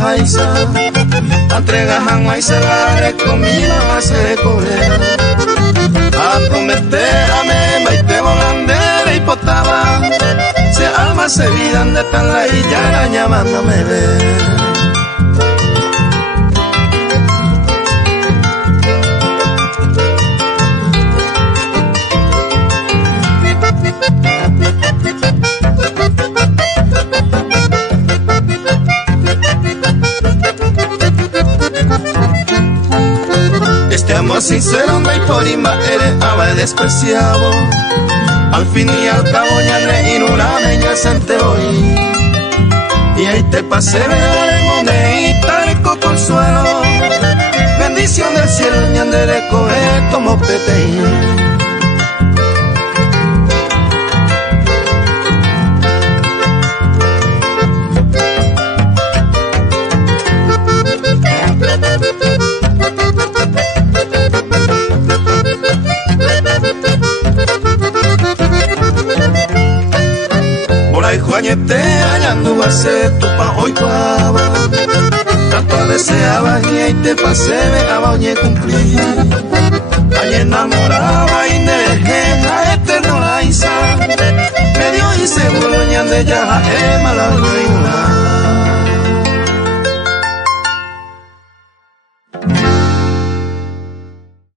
haisa entrega jamás se la comida a se correr a prometer a me maite volandera y potaba se alma se vida de tan la illara llamándome ver. Este amor sincero no hay por imba eres aba despreciado. Al fin y al cabo ya ne inurame ya sente hoy. Y ahí te pasé de monedita rico consuelo. Bendición del cielo ñandere coge como peteí. Ay juañete hallando a ser tu pa hoy pava tanto deseaba y ahí te pasé vegaba oye cumplir ay enamoraba y dejé la eterna isa me dio y seguro ñande ya mala y una